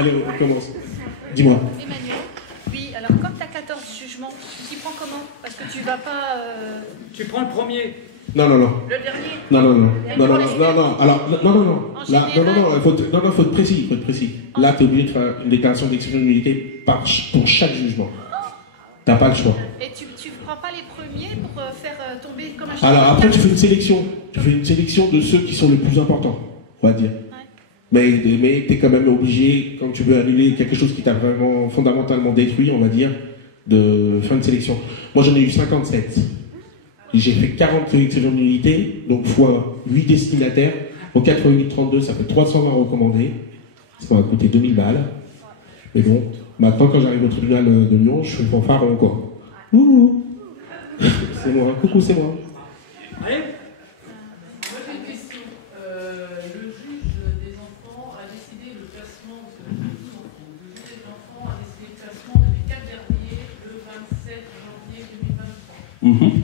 Allez, on commence. Dis-moi. Emmanuel, oui, alors comme tu as 14 jugements, tu t'y prends comment? Parce que tu vas pas... Tu prends le premier. Non. Le dernier? Non. Alors, non. Là, non, il faut être précis. Là, tu es obligé de faire une déclaration d'exceptionnalité pour chaque jugement. Tu n'as pas le choix. Et tu ne prends pas les premiers pour faire tomber comme un chien? Alors, après, tu fais une sélection. Tu fais une sélection de ceux qui sont les plus importants, on va dire. Ouais. Mais tu es quand même obligé, quand tu veux annuler quelque chose qui t'a vraiment fondamentalement détruit, on va dire, de faire une sélection. Moi, j'en ai eu 57. J'ai fait 40 sélections d'unité, donc fois 8 destinataires. Au 4 x 8, 32, ça fait 320 recommandés. Ça m'a coûté 2000 balles. Mais bon, maintenant, quand j'arrive au tribunal de Lyon, je fais fanfare encore. Ouh. C'est moi, coucou, c'est moi. Allez. Moi j'ai une question. Le juge des enfants a décidé le placement de 12 enfants. Le juge des enfants a décidé le placement de les 4 derniers le 27 janvier 2023.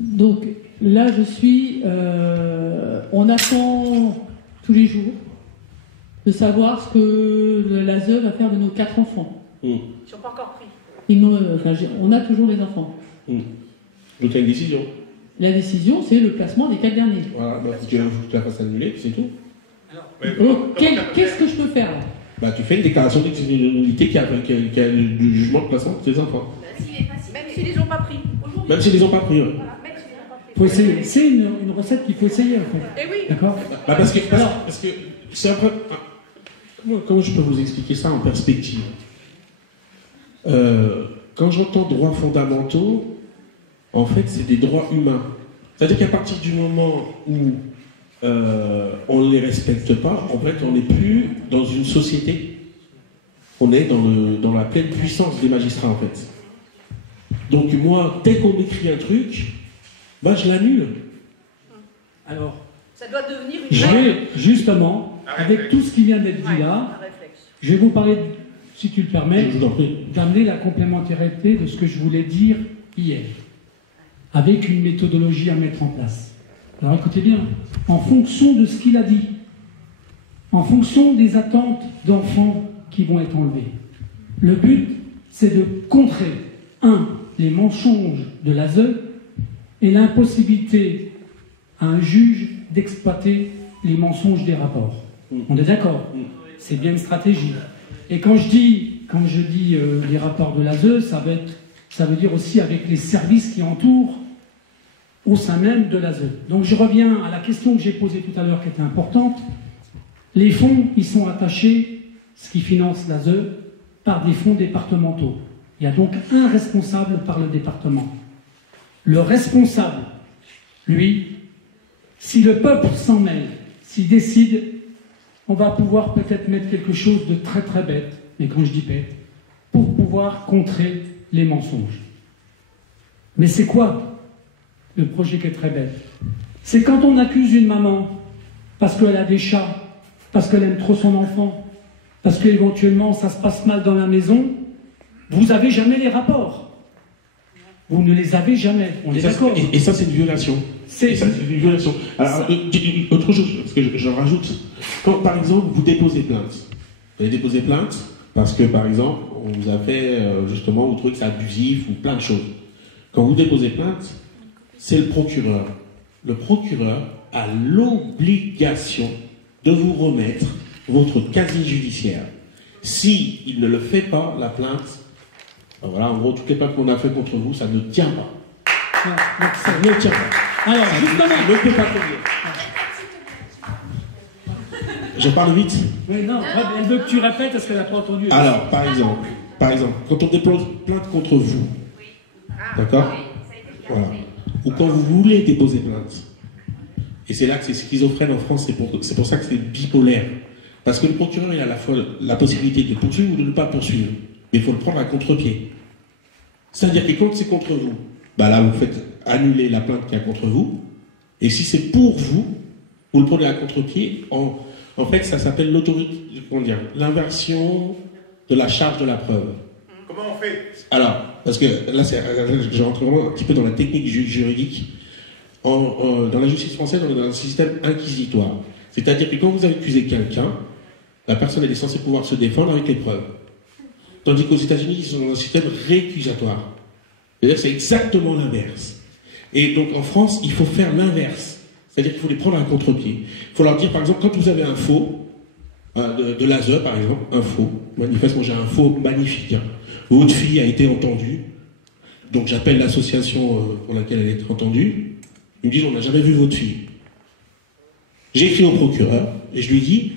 Donc là, on attend tous les jours de savoir ce que l'ASE va faire de nos 4 enfants. Ils ne sont pas encore pris. On a toujours les enfants. Donc il y a une décision. La décision, c'est le placement des 4 derniers. Voilà, bah, tu la fasses annuler, puis c'est tout. Donc, qu'est-ce que je peux faire là? Bah, tu fais une déclaration d'exceptionnalité qui a le jugement de placement de tes enfants. Même s'ils les ont pas pris. Même s'ils les ont pas pris. Ouais. Voilà, même s'ils les ont pas pris. Faut essayer. C'est une recette qu'il faut essayer, en fait. Eh oui. D'accord? Bah, parce que c'est un peu... Comment je peux vous expliquer ça en perspective? Quand j'entends droits fondamentaux, en fait, c'est des droits humains. C'est-à-dire qu'à partir du moment où on ne les respecte pas, en fait, on n'est plus dans une société. On est dans la pleine puissance des magistrats, en fait. Donc moi, dès qu'on écrit un truc, bah, je l'annule. Alors, Ça doit devenir une je vais justement, avec tout ce qui vient d'être dit là, un réflexe. je vais vous parler, si tu le permets, Je vous en prie. d'amener la complémentarité de ce que je voulais dire hier, avec une méthodologie à mettre en place. Alors écoutez bien, en fonction de ce qu'il a dit, en fonction des attentes d'enfants qui vont être enlevés, le but, c'est de contrer, les mensonges de l'ASE et l'impossibilité à un juge d'exploiter les mensonges des rapports. On est d'accord? C'est bien une stratégie. Et quand je dis les rapports de l'ASE, ça veut dire aussi avec les services qui entourent au sein même de l'ASE. Donc je reviens à la question que j'ai posée tout à l'heure qui était importante. Les fonds, ils sont attachés, ce qui finance l'ASE, par des fonds départementaux. Il y a donc un responsable par le département. Le responsable, lui, si le peuple s'en mêle, s'il décide, on va pouvoir peut-être mettre quelque chose de très très bête, mais quand je dis bête, pour pouvoir contrer les mensonges. Mais c'est quoi le projet qui est très bête? C'est quand on accuse une maman parce qu'elle a des chats, parce qu'elle aime trop son enfant, parce qu'éventuellement ça se passe mal dans la maison, vous n'avez jamais les rapports. Vous ne les avez jamais. On est d'accord. Et ça, c'est une violation. C'est une violation. Alors, autre chose, parce que j'en rajoute. Quand, par exemple, vous déposez plainte. Vous avez déposé plainte parce que, par exemple, on vous a fait, justement, vous trouvez que c'est abusif ou plein de choses. Quand vous déposez plainte, c'est le procureur. Le procureur a l'obligation de vous remettre votre casier judiciaire. Si il ne le fait pas, la plainte, ben voilà, en gros, toutes les plaintes qu'on a fait contre vous, ça ne tient pas. Ça ne tient pas. Alors, justement, Ça ne peut pas tenir. Je parle vite. oui, non, elle veut que tu répètes parce qu'elle n'a pas entendu. Alors, par exemple, quand on dépose plainte contre vous, d'accord, voilà, ou quand vous voulez déposer plainte, et c'est là que c'est schizophrène en France, c'est pour ça que c'est bipolaire. Parce que le procureur, il a à la fois la possibilité de poursuivre ou de ne pas poursuivre. Mais il faut le prendre à contre-pied. C'est-à-dire que quand c'est contre vous, bah là, vous faites annuler la plainte qui est contre vous. Et si c'est pour vous, vous le prenez à contre-pied. En fait, ça s'appelle l'inversion de la charge de la preuve. Comment on fait? Alors, parce que là, je rentre vraiment un petit peu dans la technique juridique. Dans la justice française, on est dans un système inquisitoire. C'est-à-dire que quand vous accusez quelqu'un, la personne elle est censée pouvoir se défendre avec les preuves. Tandis qu'aux États-Unis, ils sont dans un système récusatoire. C'est-à-dire que c'est exactement l'inverse. Et donc en France, il faut faire l'inverse. C'est-à-dire qu'il faut les prendre à contre-pied. Il faut leur dire, par exemple, quand vous avez un faux, de l'ASE par exemple, un faux, manifestement j'ai un faux magnifique, hein. Votre fille a été entendue, donc j'appelle l'association pour laquelle elle a été entendue, ils me disent on n'a jamais vu votre fille. J'écris au procureur et je lui dis,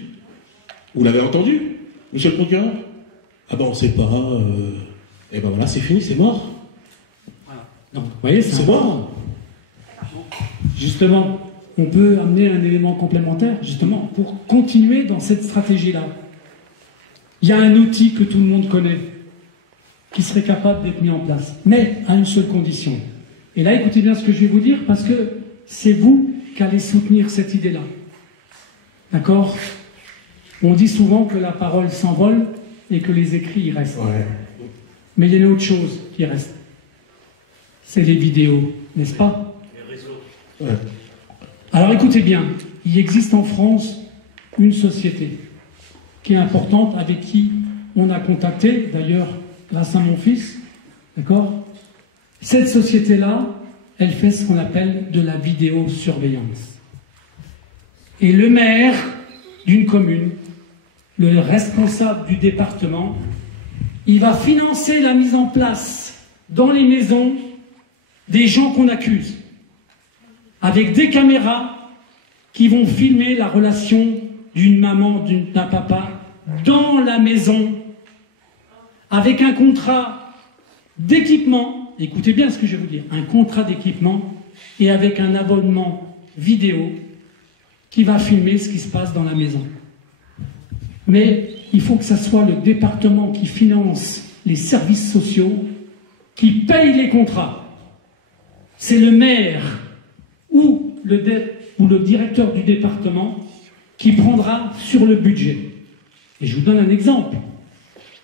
vous l'avez entendu, monsieur le procureur? Ah ben on sait pas, et ben voilà, c'est fini, c'est mort. Voilà. Donc vous voyez, C'est mort. Justement, on peut amener un élément complémentaire, justement, pour continuer dans cette stratégie-là. Il y a un outil que tout le monde connaît, qui serait capable d'être mis en place, mais à une seule condition. Et là, écoutez bien ce que je vais vous dire, parce que c'est vous qui allez soutenir cette idée-là. D'accord? On dit souvent que la parole s'envole et que les écrits y restent. Ouais. Mais il y a une autre chose qui reste. C'est les vidéos, n'est-ce pas? Les réseaux. Ouais. Alors écoutez bien, il existe en France une société qui est importante, avec qui on a contacté, d'ailleurs grâce à mon fils, d'accord? Cette société-là, elle fait ce qu'on appelle de la vidéosurveillance. Et le maire d'une commune, le responsable du département, il va financer la mise en place dans les maisons des gens qu'on accuse, avec des caméras qui vont filmer la relation d'une maman, d'un papa, dans la maison, avec un contrat d'équipement, écoutez bien ce que je vais vous dire, un contrat d'équipement et avec un abonnement vidéo qui va filmer ce qui se passe dans la maison. Mais il faut que ce soit le département qui finance les services sociaux, qui paye les contrats. C'est le maire ou le directeur du département qui prendra sur le budget. Et je vous donne un exemple.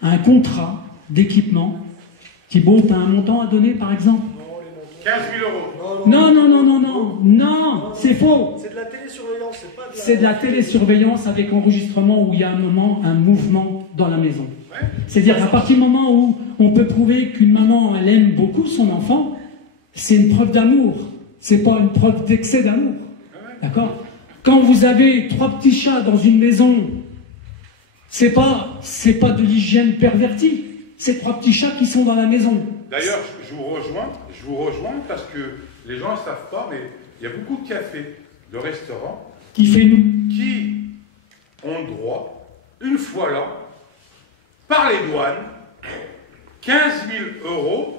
Un contrat d'équipement. Thibault, tu as un montant à donner par exemple? 15 000 euros. Non, c'est faux. C'est de la télésurveillance, c'est pas de la... C'est de la télésurveillance avec enregistrement où il y a un mouvement dans la maison. Ouais. C'est-à-dire qu'à partir du moment où on peut prouver qu'une maman, elle aime beaucoup son enfant, c'est une preuve d'amour. C'est pas une preuve d'excès d'amour. D'accord? Quand vous avez 3 petits chats dans une maison, c'est pas de l'hygiène pervertie. C'est 3 petits chats qui sont dans la maison. D'ailleurs, je vous rejoins parce que les gens ne savent pas, mais il y a beaucoup de cafés, de restaurants Qui fait nous? qui ont le droit, une fois là, par les douanes, 15 000 euros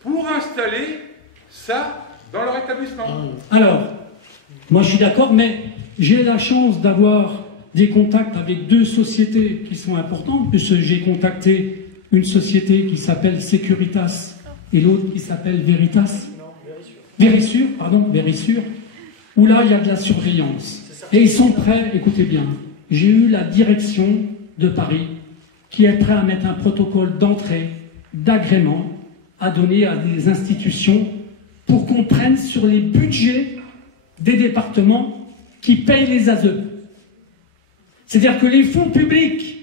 pour installer ça dans leur établissement. Alors, moi je suis d'accord, mais j'ai la chance d'avoir des contacts avec 2 sociétés qui sont importantes, puisque j'ai contacté une société qui s'appelle Securitas et l'autre qui s'appelle Veritas. Vérissure, où là il y a de la surveillance. Et ils sont prêts, écoutez bien, j'ai eu la direction de Paris qui est prêt à mettre un protocole d'entrée, d'agrément, à donner à des institutions pour qu'on prenne sur les budgets des départements qui payent les ASE. C'est-à-dire que les fonds publics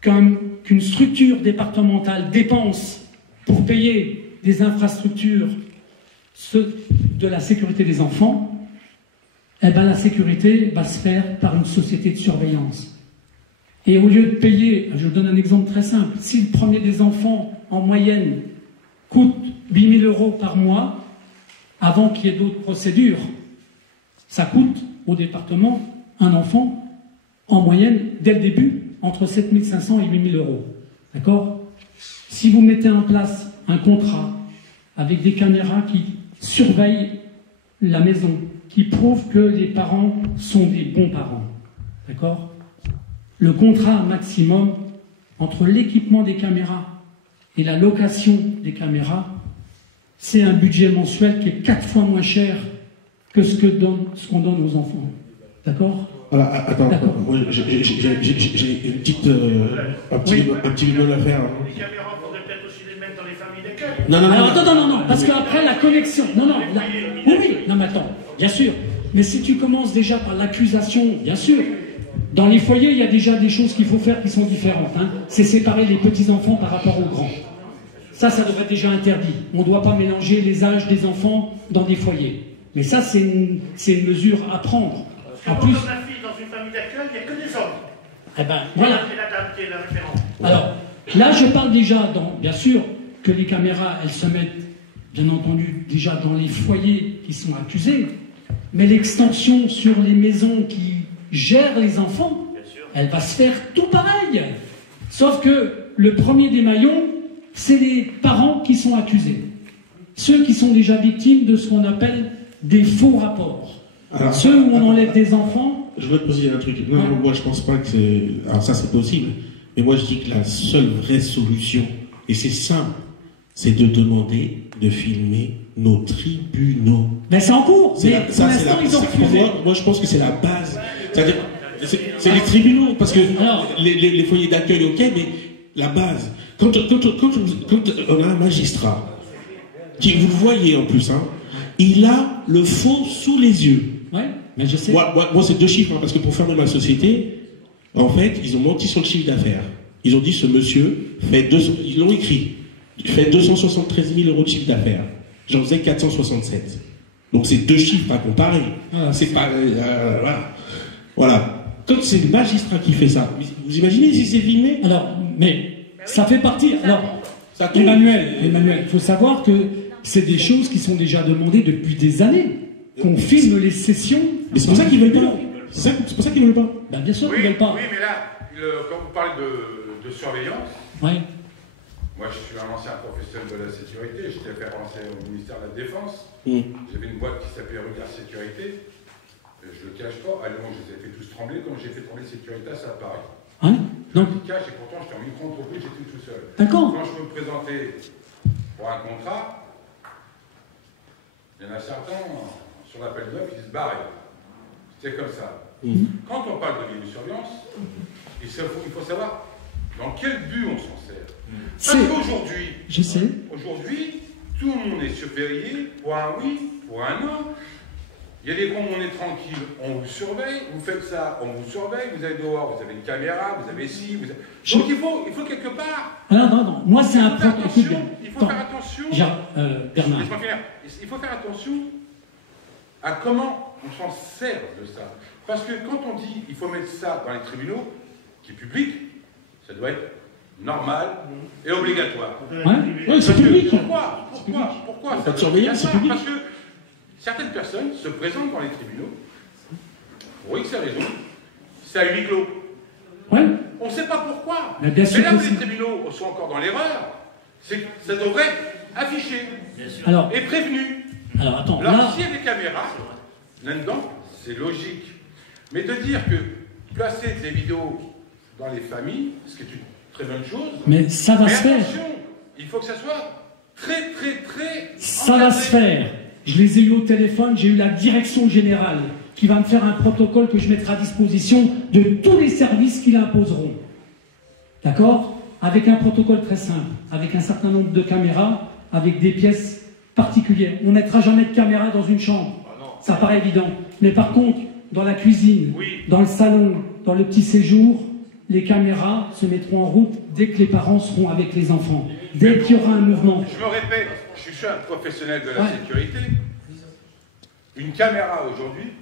qu'une structure départementale dépense pour payer des infrastructures de la sécurité des enfants, eh ben la sécurité va se faire par une société de surveillance. Et au lieu de payer, je vous donne un exemple très simple, si le premier des enfants, en moyenne, coûte 8 000 euros par mois, avant qu'il y ait d'autres procédures, ça coûte au département, un enfant, en moyenne, dès le début, entre 7 500 et 8 000 euros. D'accord? Si vous mettez en place un contrat avec des caméras qui surveillent la maison, qui prouvent que les parents sont des bons parents, d'accord? Le contrat maximum entre l'équipement des caméras et la location des caméras, c'est un budget mensuel qui est 4 fois moins cher que ce qu'on donne aux enfants. D'accord? Voilà, attends, j'ai une petite, un petit million à faire. Les caméras, il faudrait peut-être aussi les mettre dans les familles d'accueil. Non, parce qu'après la connexion. Oui, non, mais attends, bien sûr. Mais si tu commences déjà par l'accusation, bien sûr, Dans les foyers, il y a déjà des choses qu'il faut faire qui sont différentes. Hein. C'est séparer les petits-enfants par rapport aux grands. Ça devrait être déjà interdit. On ne doit pas mélanger les âges des enfants dans des foyers. Mais ça, c'est une mesure à prendre. En plus, Comme ma fille dans une famille d'accueil, il n'y a que des hommes. eh ben, voilà. C'est la dame qui est la référence. Alors, là, je parle déjà, bien sûr, que les caméras, elles se mettent, bien entendu, déjà dans les foyers qui sont accusés, mais l'extension sur les maisons qui gèrent les enfants, elle va se faire tout pareil. Sauf que le premier des maillons, c'est les parents qui sont accusés. Ceux qui sont déjà victimes de ce qu'on appelle des faux rapports. Alors, ceux où on enlève des enfants... Je veux te poser un truc. Non, ouais. Moi je pense pas que c'est... Alors ça c'est possible. Mais moi je dis que la seule vraie solution, et c'est simple, c'est de demander de filmer nos tribunaux. Mais c'est en cours. Mais pour l'instant, ils ont refusé. Moi je pense que c'est la base. C'est-à-dire, c'est les tribunaux, parce que les foyers d'accueil, ok, mais la base. Quand on a un magistrat, qui, vous le voyez en plus, hein, il a le faux sous les yeux. Ouais, mais je sais. Moi c'est 2 chiffres, hein, parce que pour fermer ma société, en fait, ils ont menti sur le chiffre d'affaires. Ils ont dit ce monsieur fait ils l'ont écrit, fait 273 000 euros de chiffre d'affaires. J'en faisais 467. Donc c'est 2 chiffres à comparer. C'est pas voilà. Quand c'est le magistrat qui fait ça, vous imaginez si c'est filmé? Alors, mais ça fait partie. Alors, Emmanuel, il faut savoir que c'est des choses qui sont déjà demandées depuis des années. Qu'on filme les sessions. Mais c'est pour ça qu'ils veulent pas. C'est pour ça qu'ils veulent pas. Ben bien sûr oui, qu'ils veulent pas. Oui, mais là, quand vous parlez de surveillance, ouais. Moi je suis un ancien professionnel de la sécurité, j'étais référencé au ministère de la Défense. J'avais une boîte qui s'appelait Regard Sécurité. Je ne le cache pas, à Lyon, je les ai fait tous trembler quand j'ai fait trembler Sécuritas à Paris. Hein? Je le cache et pourtant j'étais en micro-entreprise, j'étais tout seul. D'accord. Quand je me présentais pour un contrat, il y en a certains sur l'appel d'offres qui se barraient. C'est comme ça. Quand on parle de vidéosurveillance, il faut savoir dans quel but on s'en sert. Parce qu'aujourd'hui, je sais. Aujourd'hui, tout le monde est surveillé pour un oui, pour un non. Il y a des grands, on est tranquille, on vous surveille, vous faites ça, on vous surveille, vous allez dehors, vous avez une caméra, vous avez ci, vous avez... Donc il faut quelque part. Non, moi c'est un protocole. Il faut faire attention. Bernard. Il faut faire attention à comment on s'en sert de ça. Parce que quand on dit il faut mettre ça dans les tribunaux, qui est public, ça doit être normal et obligatoire. Ouais, c'est public. Pourquoi ça surveillance, c'est public. Parce que certaines personnes se présentent dans les tribunaux, pour X raison, c'est à huis clos. Ouais. On ne sait pas pourquoi. Mais là où les tribunaux sont encore dans l'erreur, c'est que ça devrait être affiché et prévenu. Alors attends. Alors s'il y a des caméras, là-dedans, c'est logique. Mais de dire que placer des vidéos dans les familles, ce qui est une très bonne chose. Mais ça va se faire. Attention, il faut que ça soit très. Ça va se faire. Je les ai eu au téléphone, j'ai eu la direction générale qui va me faire un protocole que je mettrai à disposition de tous les services qui l'imposeront. D'accord? Avec un protocole très simple, avec un certain nombre de caméras, avec des pièces particulières. On ne mettra jamais de caméra dans une chambre. Ça paraît évident. Mais par contre, dans la cuisine, dans le salon, dans le petit séjour, les caméras se mettront en route dès que les parents seront avec les enfants. Dès qu'il y aura un mouvement. Je me répète, je suis un professionnel de la sécurité. Une caméra aujourd'hui,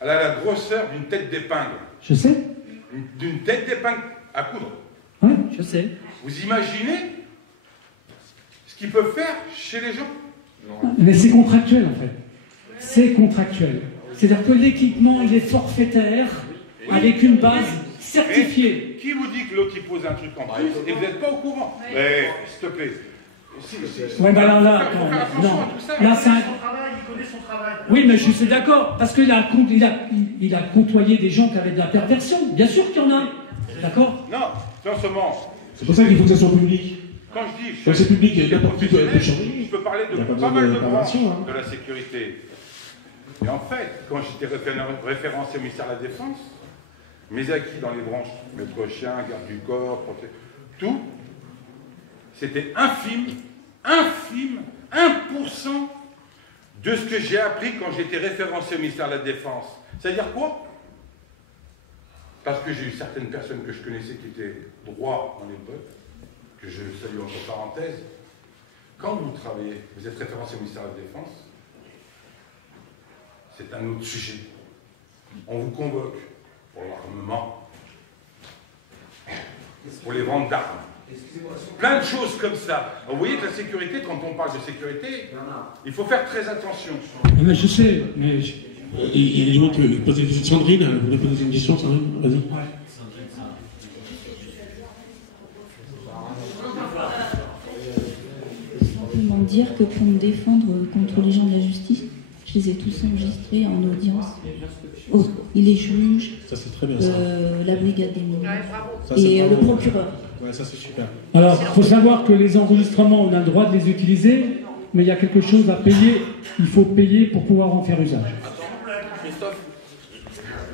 elle a la grosseur d'une tête d'épingle. Je sais. D'une tête d'épingle à coudre. Oui, je sais. Vous imaginez ce qu'ils peuvent faire chez les gens? Mais c'est contractuel en fait. C'est contractuel. C'est-à-dire que l'équipement, il est forfaitaire avec une base certifiée. Mais qui vous dit que l'autre il pose un truc en plus et vous n'êtes pas au courant? Mais s'il te plaît. Ouais, bah alors là, non. Là, c'est un... Il connaît son travail. Oui, mais je suis d'accord, parce qu'il a côtoyé des gens qui avaient de la perversion. Bien sûr qu'il y en a. D'accord? Non seulement. C'est pour ça qu'il faut que ça soit public. Quand je dis c'est public, je peux parler de pas mal de branches de la sécurité. Et en fait, quand j'étais référencé au ministère de la Défense, mes acquis dans les branches, maître chien, garde du corps, tout, c'était infime, 1% de ce que j'ai appris quand j'étais référencé au ministère de la Défense. C'est-à-dire quoi? parce que j'ai eu certaines personnes que je connaissais qui étaient droits dans l'époque, que je salue entre parenthèses. Quand vous travaillez, vous êtes référencé au ministère de la Défense, c'est un autre sujet. On vous convoque pour l'armement, pour les ventes d'armes. Plein de choses comme ça. Vous voyez que la sécurité, quand on parle de sécurité, il faut faire très attention. Mais je sais, mais... Il y a des gens qui veulent poser des questions. Sandrine, vous voulez poser une question, Sandrine? Vas-y. Simplement dire que pour me défendre contre les gens de la justice, je les ai tous enregistrés en audience. Oh, les juges, Ça, c'est très bien, ça. la brigade des mineurs Ça, c'est et le bravo. procureur. Ouais, ça, c'est super. Alors, il faut savoir que les enregistrements, on a le droit de les utiliser, mais il y a quelque chose à payer. Il faut payer pour pouvoir en faire usage. Christophe,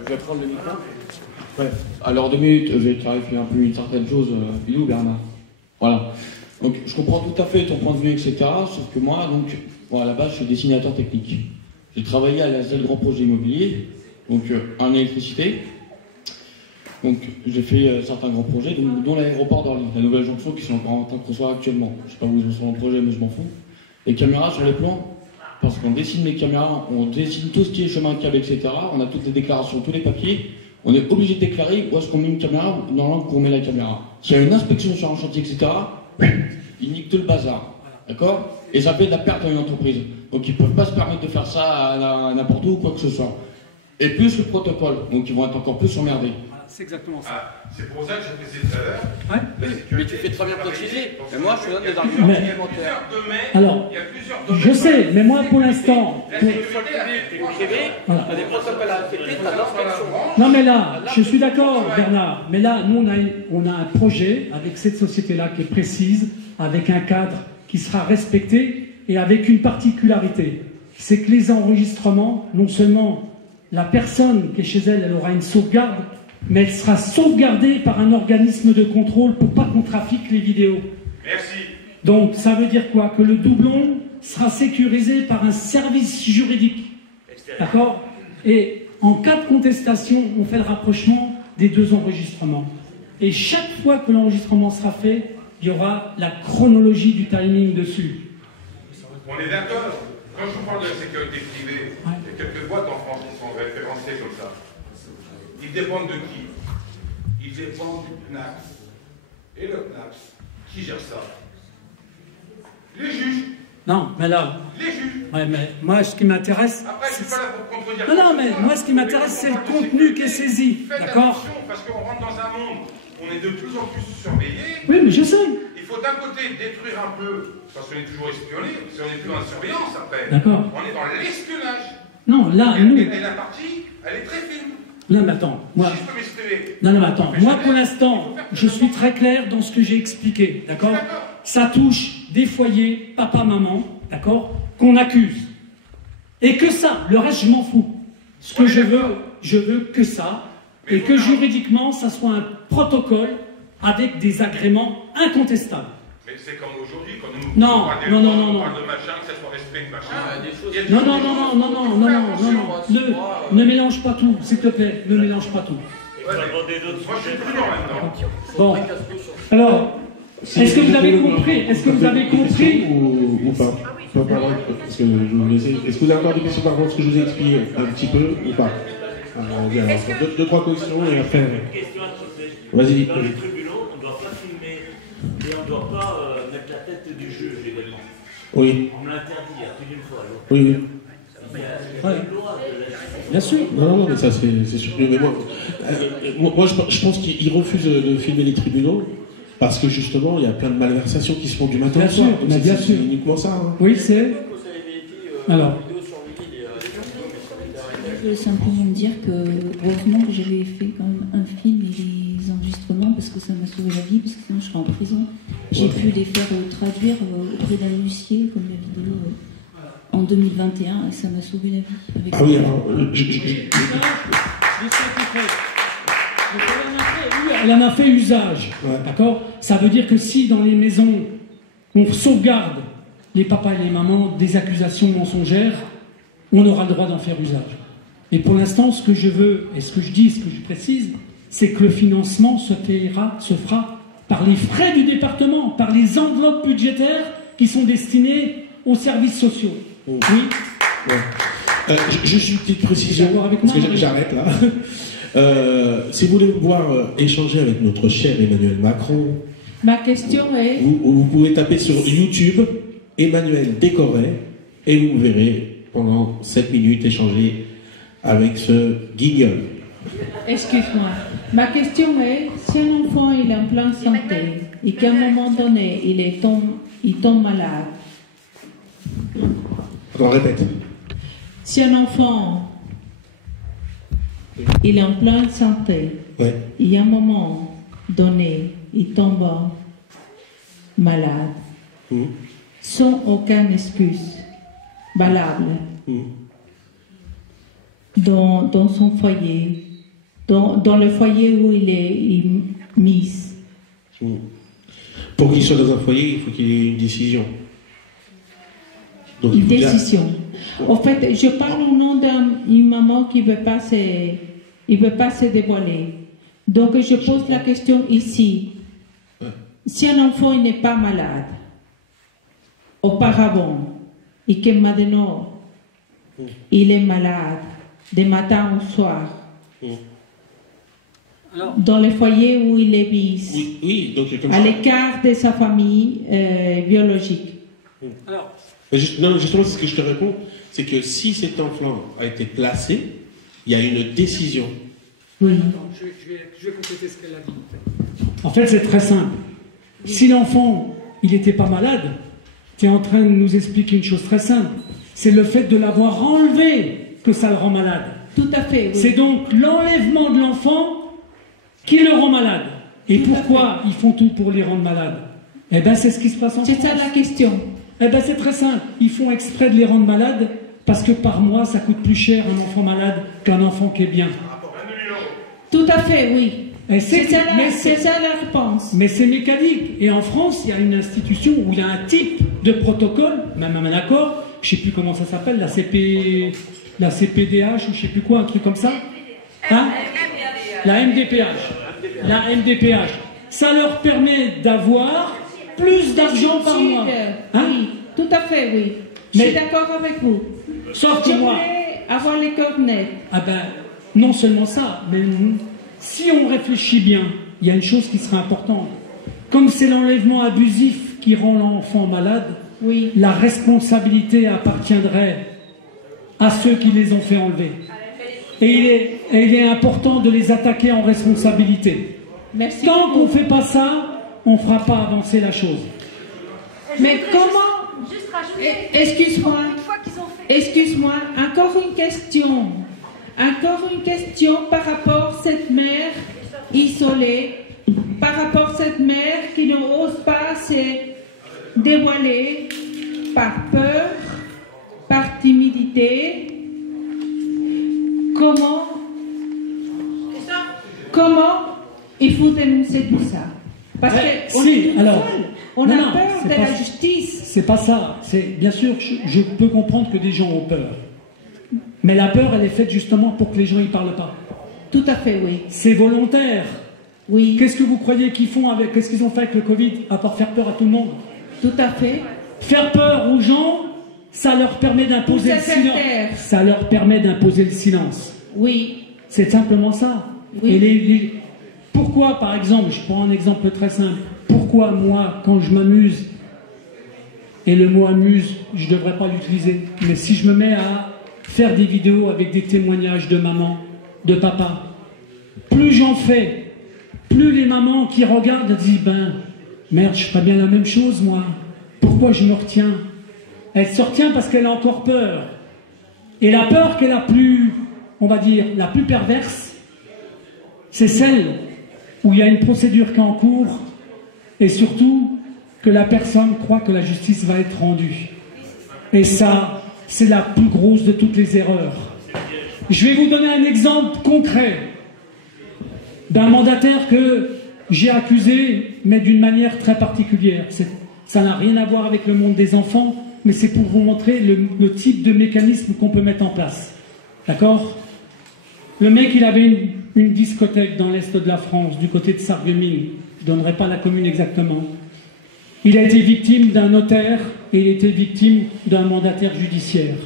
je vais prendre le micro. Ouais. Alors 2 minutes, je vais clarifier un peu une certaine chose, Bilou, Bernard. Voilà. Donc je comprends tout à fait ton point de vue, etc. Sauf que moi, donc, bon, à la base, je suis dessinateur technique. J'ai travaillé à la ZEL Grand Projet Immobilier, donc en électricité. Donc j'ai fait certains grands projets, dont l'aéroport d'Orly, la nouvelle jonction qui sont encore en train de construire actuellement. Je sais pas où ils en sont en projet, mais je m'en fous. Les caméras sur les plans, parce qu'on dessine les caméras, on dessine tout ce qui est chemin de câble, etc. On a toutes les déclarations, tous les papiers. On est obligé de déclarer où est-ce qu'on met une caméra, normalement qu'on met la caméra. S'il y a une inspection sur un chantier, etc., ils niquent tout le bazar. D'accord? Et ça fait de la perte à une entreprise. Donc ils ne peuvent pas se permettre de faire ça à n'importe où ou quoi que ce soit. Et plus le protocole, donc ils vont être encore plus emmerdés. C'est exactement ça. Ah, c'est pour ça que j'ai précisé tout à l'heure. Ouais. Mais tu fais très bien préciser. Mais moi, je te donne des arguments supplémentaires. Alors, Il y a plusieurs domaines. je sais, mais moi pour l'instant... La sécurité T'es privé, t'as des protocoles à respecter, t'as de l'inspection. Non mais là, je suis d'accord Bernard, mais là, nous on a un projet avec cette société-là qui est précise, avec un cadre qui sera respecté et avec une particularité. C'est que les enregistrements, non seulement la personne qui est chez elle, elle aura une sauvegarde, mais elle sera sauvegardée par un organisme de contrôle pour pas qu'on trafique les vidéos. Merci. Donc ça veut dire quoi? Que le doublon sera sécurisé par un service juridique. D'accord? Et en cas de contestation, on fait le rapprochement des 2 enregistrements. Et chaque fois que l'enregistrement sera fait, il y aura la chronologie du timing dessus. On est d'accord. Quand je vous parle de la sécurité privée, il y a quelques boîtes en France qui sont référencées comme ça. Ils dépendent de qui? Ils dépendent du CNAPS. Et le CNAPS, qui gère ça? Les juges. Non, mais là... Les juges. Ouais, mais moi, ce qui m'intéresse... Après, je suis pas là pour contredire. Non, mais moi, ce qui m'intéresse, c'est le contenu qui est saisi. Faites D'accord? attention, parce qu'on rentre dans un monde, on est de plus en plus surveillé. Oui, mais je sais. Il faut d'un côté détruire un peu, parce qu'on est toujours espionné, si on n'est plus dans la surveillance après. D'accord. On est dans l'espionnage. Non, là, Et, nous... et la partie, elle est très fine. Non, mais attends, moi... Si je peux m'exprimer. Non, mais attends, moi, pour l'instant, je suis très clair dans ce que j'ai expliqué. D'accord? Ça touche des foyers, papa, maman, d'accord, qu'on accuse. Et que ça, le reste, je m'en fous. Ce que je veux que ça, et que juridiquement, ça soit un protocole avec des agréments incontestables. Mais c'est comme aujourd'hui, quand nous Non, parle des non, lois, non, on non, parle de machin, que ça soit respect de machin. Non, non, non, non, non, non, non, non, non, ne mélange pas tout, s'il te plaît, ne mélange pas tout. Moi, je suis prudent là-dedans. Bon, alors, est-ce que vous avez compris? Est-ce que vous avez compris? Ou pas? Parce que je vous laisse. Est-ce que vous avez encore des questions par rapport à ce que je vous ai expliqué un petit peu ou pas? Deux, trois questions et après. Vas-y. Dans les tribunaux, on ne doit pas filmer et on ne doit pas mettre la tête du juge également. Oui. On me l'interdit plus d'une fois. Oui, oui. Il y a une loi de la... Bien sûr. Non, mais ça c'est sûr. Mais moi je pense qu'ils refusent de filmer les tribunaux parce que justement il y a plein de malversations qui se font du matin au soir. Bien sûr. C'est uniquement ça. Hein. Oui, c'est. Alors. Je veux simplement dire que heureusement que j'avais fait quand même un film et les enregistrements parce que ça m'a sauvé la vie, parce que sinon je serais en prison. J'ai pu les faire traduire auprès d'un huissier comme la vidéo en 2021 et ça m'a sauvé la vie. Avec Oui, alors elle en a fait usage, d'accord? Ça veut dire que si dans les maisons on sauvegarde les papas et les mamans des accusations mensongères, on aura le droit d'en faire usage. Et pour l'instant, ce que je veux, et ce que je dis, ce que je précise, c'est que le financement se fera par les frais du département, par les enveloppes budgétaires qui sont destinées aux services sociaux. Oui. Ouais. Juste une petite précision, parce que j'arrête là. Si vous voulez pouvoir échanger avec notre cher Emmanuel Macron, ma question est... Vous pouvez taper sur YouTube Emmanuel Décoré et vous verrez pendant 7 minutes échanger avec ce guignol. Excuse-moi. Ma question est, si un enfant il est en pleine santé et qu'à un moment donné il tombe malade. On répète. Si un enfant il est en pleine santé, ouais. Et à un moment donné il tombe malade, sans aucune excuse valable, dans son foyer, dans le foyer où il est mis. Pour qu'il soit dans un foyer, il faut qu'il y ait une décision. Donc, Une décision. En fait, je parle au nom d'une maman qui ne veut pas se dévoiler. Donc, je pose la question ici. Si un enfant n'est pas malade, auparavant, et que maintenant, il est malade, de matin au soir, dans le foyer où il est mis, à l'écart de sa famille biologique. Alors, non, justement, ce que je te réponds, c'est que si cet enfant a été placé, il y a une décision. Oui. Je vais compléter ce qu'elle a dit. En fait, c'est très simple. Si l'enfant, il n'était pas malade, tu es en train de nous expliquer une chose très simple. C'est le fait de l'avoir enlevé que ça le rend malade. Tout à fait. Oui. C'est donc l'enlèvement de l'enfant qui le rend malade. Et tout pourquoi ils font tout pour les rendre malades? Eh bien, c'est ce qui se passe en France. C'est ça la question. Eh bien, c'est très simple. Ils font exprès de les rendre malades parce que par mois, ça coûte plus cher un enfant malade qu'un enfant qui est bien. Tout à fait, oui. C'est ça la réponse. Mais c'est mécanique. Et en France, il y a une institution où il y a un type de protocole, même un accord, je ne sais plus comment ça s'appelle, la CPDH ou je ne sais plus quoi, un truc comme ça. Hein? La MDPH. La MDPH. Ça leur permet d'avoir plus d'argent par mois. Hein? Oui, tout à fait, oui. Je suis d'accord avec vous. Sauf que moi... avoir les coordonnées. Ah ben, non seulement ça, mais si on réfléchit bien, il y a une chose qui serait importante. Comme c'est l'enlèvement abusif qui rend l'enfant malade, oui. La responsabilité appartiendrait à ceux qui les ont fait enlever. Et il est important de les attaquer en responsabilité. Merci. Tant qu'on ne fait pas ça, on ne fera pas avancer la chose. Mais comment... Juste rajouter... Excuse-moi, encore une question. Encore une question par rapport à cette mère isolée, par rapport à cette mère qui n'ose pas se dévoiler par peur, par timidité. Comment il faut dénoncer tout ça? Parce qu'on a peur de la justice. C'est pas ça. Bien sûr, je peux comprendre que des gens ont peur. Mais la peur, elle est faite justement pour que les gens y parlent pas. Tout à fait, oui. C'est volontaire. Oui. Qu'est-ce que vous croyez qu'ils font avec... Qu'est-ce qu'ils ont fait avec le Covid, à part faire peur à tout le monde? Tout à fait. Faire peur aux gens, ça leur permet d'imposer le silence. Ça leur permet d'imposer le silence. Oui. C'est simplement ça. Oui. Et pourquoi, par exemple, je prends un exemple très simple, pourquoi moi, quand je m'amuse, et le mot amuse, je ne devrais pas l'utiliser, mais si je me mets à faire des vidéos avec des témoignages de maman, de papa, plus j'en fais, plus les mamans qui regardent disent, ben, merde, je ferais bien la même chose, moi. Pourquoi je me retiens? Elle se retient parce qu'elle a encore peur. Et la peur qu'elle a plus, on va dire, la plus perverse, c'est celle où il y a une procédure qui est en cours et surtout que la personne croit que la justice va être rendue. Et ça, c'est la plus grosse de toutes les erreurs. Je vais vous donner un exemple concret d'un mandataire que j'ai accusé, mais d'une manière très particulière. Ça n'a rien à voir avec le monde des enfants, mais c'est pour vous montrer le type de mécanisme qu'on peut mettre en place. D'accord? Le mec, il avait une discothèque dans l'est de la France, du côté de Sarreguemines, je ne donnerai pas la commune exactement. Il a été victime d'un notaire et il était victime d'un mandataire judiciaire.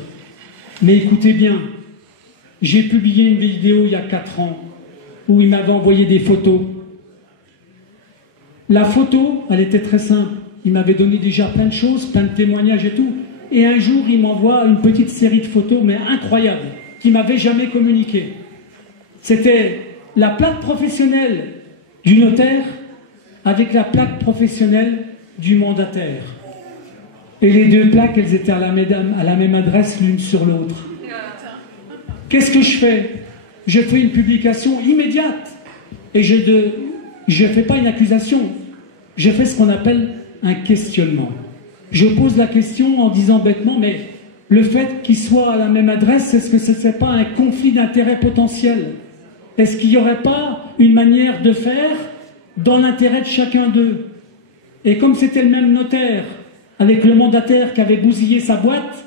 Mais écoutez bien, j'ai publié une vidéo il y a 4 ans où il m'avait envoyé des photos. La photo, elle était très simple. Il m'avait donné déjà plein de choses, plein de témoignages et tout. Et un jour, il m'envoie une petite série de photos, mais incroyables, qu'il ne m'avait jamais communiquées. C'était la plaque professionnelle du notaire avec la plaque professionnelle du mandataire. Et les 2 plaques, elles étaient à la même adresse l'une sur l'autre. Qu'est-ce que je fais? Je fais une publication immédiate. Et je ne fais pas une accusation. Je fais ce qu'on appelle un questionnement. Je pose la question en disant bêtement, mais le fait qu'ils soient à la même adresse, est-ce que ce n'est pas un conflit d'intérêts potentiel? Est-ce qu'il n'y aurait pas une manière de faire dans l'intérêt de chacun d'eux? Et comme c'était le même notaire avec le mandataire qui avait bousillé sa boîte,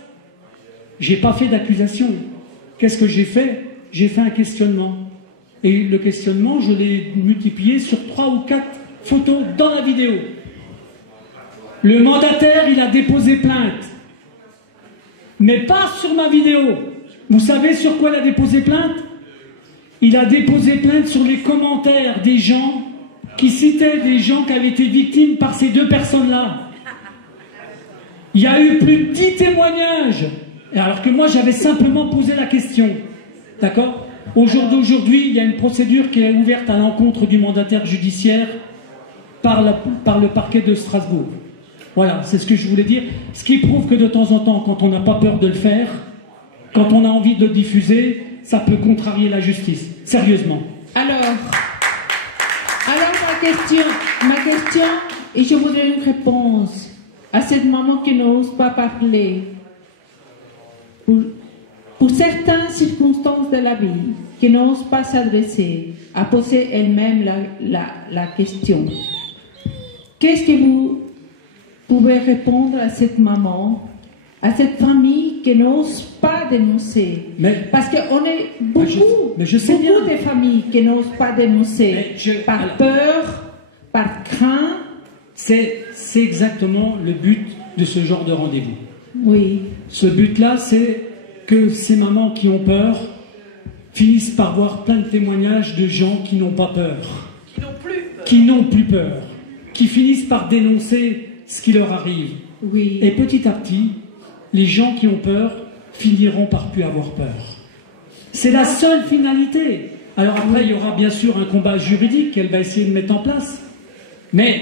j'ai pas fait d'accusation. Qu'est-ce que j'ai fait? J'ai fait un questionnement. Et le questionnement, je l'ai multiplié sur 3 ou 4 photos dans la vidéo. Le mandataire, il a déposé plainte. Mais pas sur ma vidéo. Vous savez sur quoi il a déposé plainte? Il a déposé plainte sur les commentaires des gens qui citaient des gens qui avaient été victimes par ces 2 personnes-là. Il y a eu plus de 10 témoignages. Alors que moi, j'avais simplement posé la question. D'accord? Au jour d'aujourd'hui, il y a une procédure qui est ouverte à l'encontre du mandataire judiciaire par le parquet de Strasbourg. Voilà, c'est ce que je voulais dire. Ce qui prouve que de temps en temps, quand on n'a pas peur de le faire, quand on a envie de le diffuser, ça peut contrarier la justice. Sérieusement. Alors ma question, et je voudrais une réponse à cette maman qui n'ose pas parler. Pour certaines circonstances de la vie, qui n'ose pas s'adresser, à poser elle-même la question. Qu'est-ce que vous pouvez répondre à cette maman, à cette famille qui n'ose pas dénoncer? Parce qu'on est beaucoup de familles qui n'osent pas dénoncer, par peur, par crainte. C'est exactement le but de ce genre de rendez-vous. Oui. Ce but-là, c'est que ces mamans qui ont peur finissent par voir plein de témoignages de gens qui n'ont pas peur. Qui n'ont plus peur. Qui finissent par dénoncer ce qui leur arrive. Oui. Et petit à petit, les gens qui ont peur finiront par plus avoir peur. C'est la seule finalité. Alors après, il y aura bien sûr un combat juridique qu'elle va essayer de mettre en place. Mais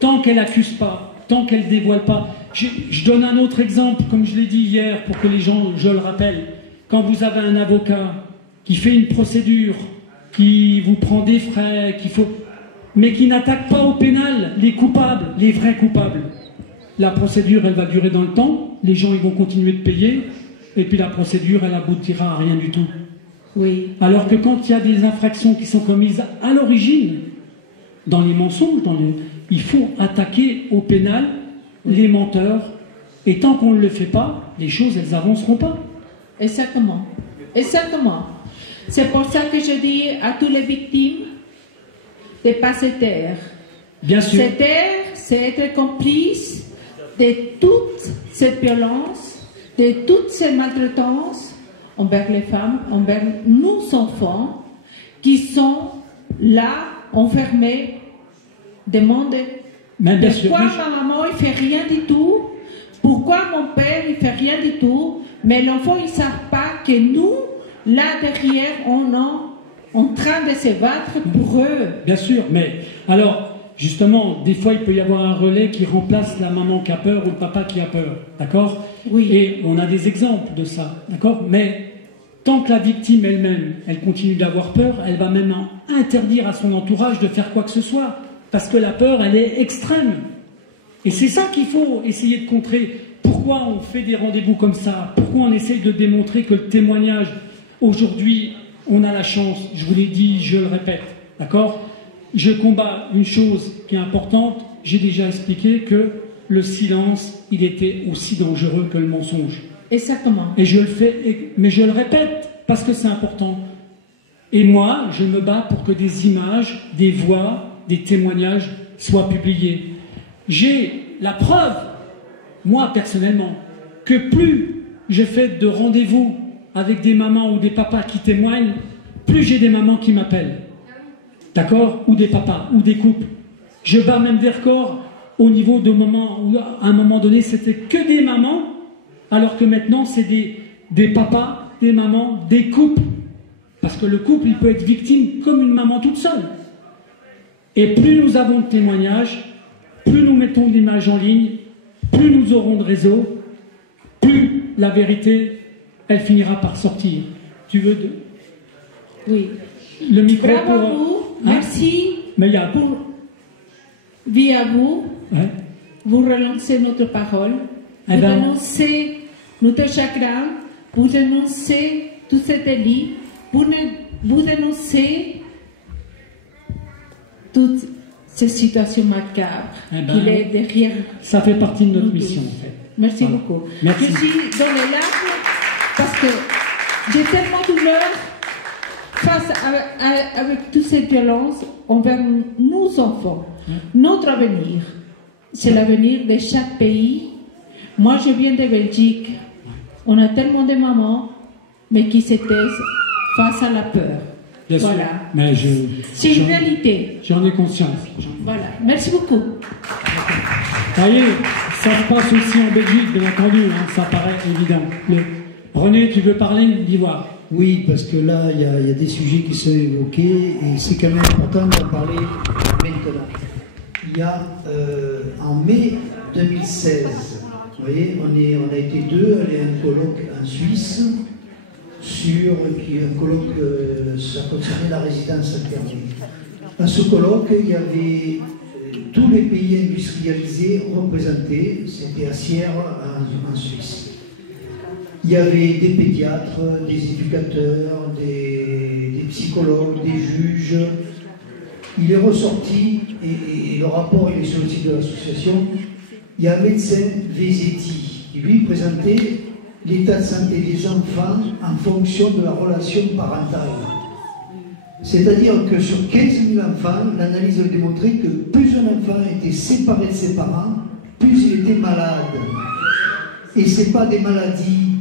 tant qu'elle n'accuse pas, tant qu'elle ne dévoile pas... Je donne un autre exemple, comme je l'ai dit hier, pour que les gens, je le rappelle. Quand vous avez un avocat qui fait une procédure, qui vous prend des frais, mais qui n'attaque pas au pénal les coupables, les vrais coupables, la procédure, elle va durer dans le temps, les gens, ils vont continuer de payer, et puis la procédure, elle aboutira à rien du tout. Oui. Alors que quand il y a des infractions qui sont commises à l'origine, dans les mensonges, il faut attaquer au pénal les menteurs, et tant qu'on ne le fait pas, les choses, elles n'avanceront pas. Exactement. Exactement. C'est pour ça que je dis à toutes les victimes de ne pas se taire. Bien sûr. Se taire, c'est être complice de toute cette violence, de toutes ces maltraitances envers les femmes, envers nos enfants, qui sont là, enfermés, demandent pourquoi ma maman ne fait rien du tout, pourquoi mon père ne fait rien du tout, mais l'enfant, ils ne savent pas que nous, là derrière, on est en train de se battre pour eux. Bien sûr, mais alors, justement, des fois, il peut y avoir un relais qui remplace la maman qui a peur ou le papa qui a peur, d'accord? Oui. Et on a des exemples de ça, d'accord? Mais tant que la victime elle-même, elle continue d'avoir peur, elle va même interdire à son entourage de faire quoi que ce soit. Parce que la peur, elle est extrême. Et c'est ça qu'il faut essayer de contrer. Pourquoi on fait des rendez-vous comme ça? Pourquoi on essaye de démontrer que le témoignage, aujourd'hui, on a la chance, je vous l'ai dit, je le répète, d'accord? Je combats une chose qui est importante, j'ai déjà expliqué que le silence, il était aussi dangereux que le mensonge. Exactement. Et je le fais, mais je le répète, parce que c'est important. Et moi, je me bats pour que des images, des voix, des témoignages soient publiés. J'ai la preuve, moi personnellement, que plus je fais de rendez-vous avec des mamans ou des papas qui témoignent, plus j'ai des mamans qui m'appellent. D'accord? Ou des papas, ou des couples. Je bats même des records au niveau de moments où, à un moment donné, c'était que des mamans, alors que maintenant, c'est des papas, des mamans, des couples. Parce que le couple, il peut être victime comme une maman toute seule. Et plus nous avons de témoignages, plus nous mettons d'images en ligne, plus nous aurons de réseaux, plus la vérité, elle finira par sortir. Tu veux de... Oui. Le micro Bravo pour... à vous. Hein? Merci. Mais il y a... Pour... Via vous, Ouais. vous relancez notre parole, Eh vous ben- dénoncez notre chagrin, vous dénoncez tout cet délit, vous dénoncez toutes ces situations macabres Eh ben, qu'il est derrière. Ça fait partie de notre nous mission, tous. en fait. Merci Voilà. beaucoup. Merci. Je suis dans les larmes parce que j'ai tellement de douleur face avec toutes ces violences envers nos enfants. Notre avenir, c'est l'avenir de chaque pays. Moi, je viens de Belgique. On a tellement de mamans, mais qui se taisent face à la peur. Bien sûr. Voilà. Mais C'est une réalité. J'en ai conscience. Voilà. Merci beaucoup. Vous voyez, ça se passe aussi en Belgique, bien entendu, hein, ça paraît évident. René, tu veux parler d'Ivoire? Oui, parce que là, il y a des sujets qui sont évoqués et c'est quand même important d'en parler maintenant. Il y a en mai 2016, vous voyez, on a été deux, aller à un colloque en Suisse, un colloque, ça concernait la résidence alternée. À ce colloque, il y avait tous les pays industrialisés représentés, c'était à Sierre en Suisse. Il y avait des pédiatres, des éducateurs, des psychologues, des juges. Il est ressorti, et le rapport il est sur le site de l'association, il y a un médecin Vesetti qui lui présentait l'état de santé des enfants en fonction de la relation parentale. C'est-à-dire que sur 15 000 enfants, l'analyse a démontré que plus un enfant était séparé de ses parents, plus il était malade. Et ce n'est pas des maladies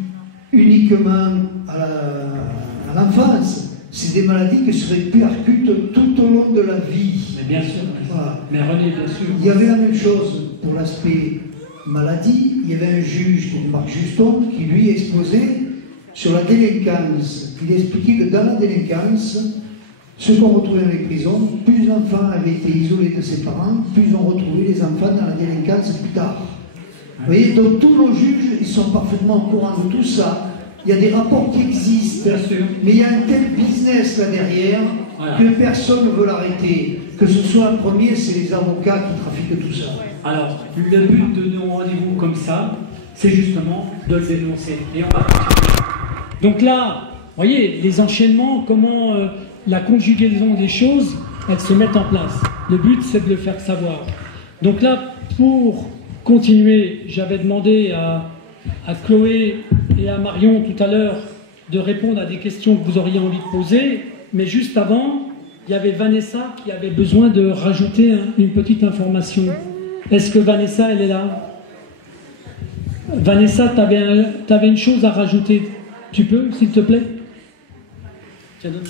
uniquement à l'enfance, c'est des maladies qui se répercutent tout au long de la vie. Mais bien sûr. Voilà. Mais René, bien sûr. Il y avait la même chose pour l'aspect maladie. Il y avait un juge, Marc Juston, qui lui exposait sur la délinquance. Il expliquait que dans la délinquance, ce qu'on retrouvait dans les prisons, plus l'enfant avait été isolé de ses parents, plus on retrouvait les enfants dans la délinquance plus tard. Vous voyez, donc tous nos juges, ils sont parfaitement au courant de tout ça. Il y a des rapports qui existent, mais il y a un tel business là derrière que personne ne veut l'arrêter. Que ce soit un premier, c'est les avocats qui trafiquent tout ça. Alors, le but de nos rendez-vous comme ça, c'est justement de le dénoncer. Et on va continuer. Donc là, vous voyez, les enchaînements, comment la conjugaison des choses, elles se mettent en place. Le but, c'est de le faire savoir. Donc là, pour continuer, j'avais demandé à Chloé et à Marion tout à l'heure de répondre à des questions que vous auriez envie de poser, mais juste avant, il y avait Vanessa qui avait besoin de rajouter une petite information. Est-ce que Vanessa, elle est là? Vanessa, tu avais une chose à rajouter. Tu peux, s'il te plaît? Tiens, donne.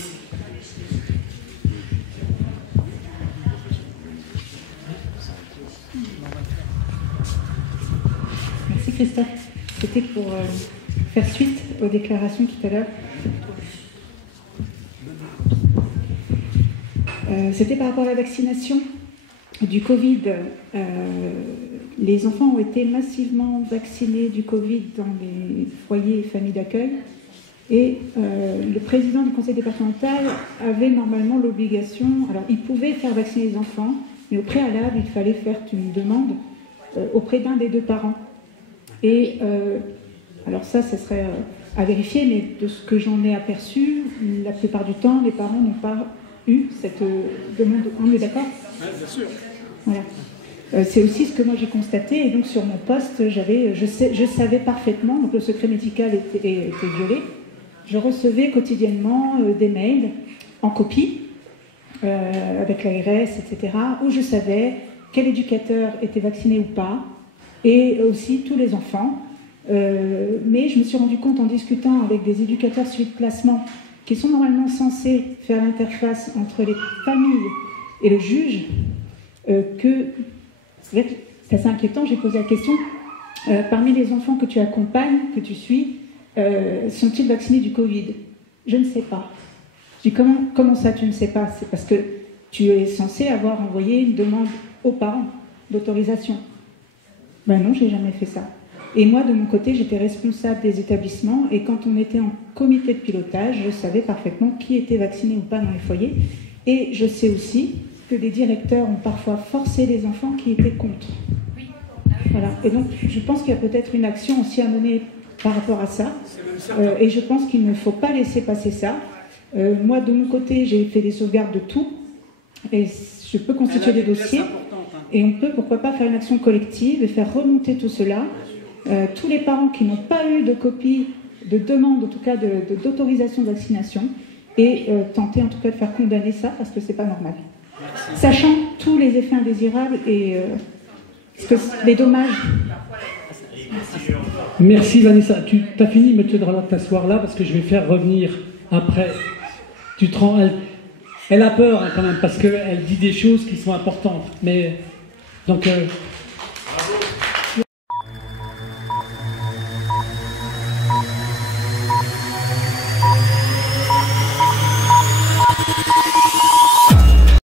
Merci Christophe. C'était pour faire suite aux déclarations tout à l'heure. C'était par rapport à la vaccination du Covid. Les enfants ont été massivement vaccinés du Covid dans les foyers et familles d'accueil. Et le président du conseil départemental avait normalement l'obligation, alors il pouvait faire vacciner les enfants, mais au préalable, il fallait faire une demande auprès d'un des deux parents. Et alors ça serait à vérifier, mais de ce que j'en ai aperçu, la plupart du temps, les parents n'ont pas eu cette demande. On est d'accord? Oui, bien sûr. Voilà. C'est aussi ce que moi j'ai constaté, et donc sur mon poste, je savais parfaitement, donc le secret médical était violé. Je recevais quotidiennement des mails en copie, avec l'ARS, etc., où je savais quel éducateur était vacciné ou pas, et aussi tous les enfants. Mais je me suis rendu compte en discutant avec des éducateurs suivis de placement qui sont normalement censés faire l'interface entre les familles et le juge, que c'est assez inquiétant. J'ai posé la question, parmi les enfants que tu accompagnes, que tu suis, sont-ils vaccinés du Covid? Je ne sais pas. Je dis, comment ça tu ne sais pas? C'est parce que tu es censé avoir envoyé une demande aux parents d'autorisation. Ben non, je n'ai jamais fait ça. Et moi, de mon côté, j'étais responsable des établissements, et quand on était en comité de pilotage, je savais parfaitement qui était vacciné ou pas dans les foyers. Et je sais aussi que des directeurs ont parfois forcé les enfants qui étaient contre. Voilà. Et donc, je pense qu'il y a peut-être une action aussi à mener par rapport à ça. Et je pense qu'il ne faut pas laisser passer ça. Moi, de mon côté, j'ai fait des sauvegardes de tout. Et je peux constituer des dossiers. Et on peut, pourquoi pas, faire une action collective et faire remonter tout cela. Tous les parents qui n'ont pas eu de copie, de demande, en tout cas d'autorisation de vaccination, et tenter en tout cas de faire condamner ça, parce que c'est pas normal. Sachant tous les effets indésirables et les dommages. Merci Vanessa. Tu as fini, mais tu as le droit de t'asseoir là, parce que je vais faire revenir après. Elle a peur hein, quand même, parce qu'elle dit des choses qui sont importantes. Mais donc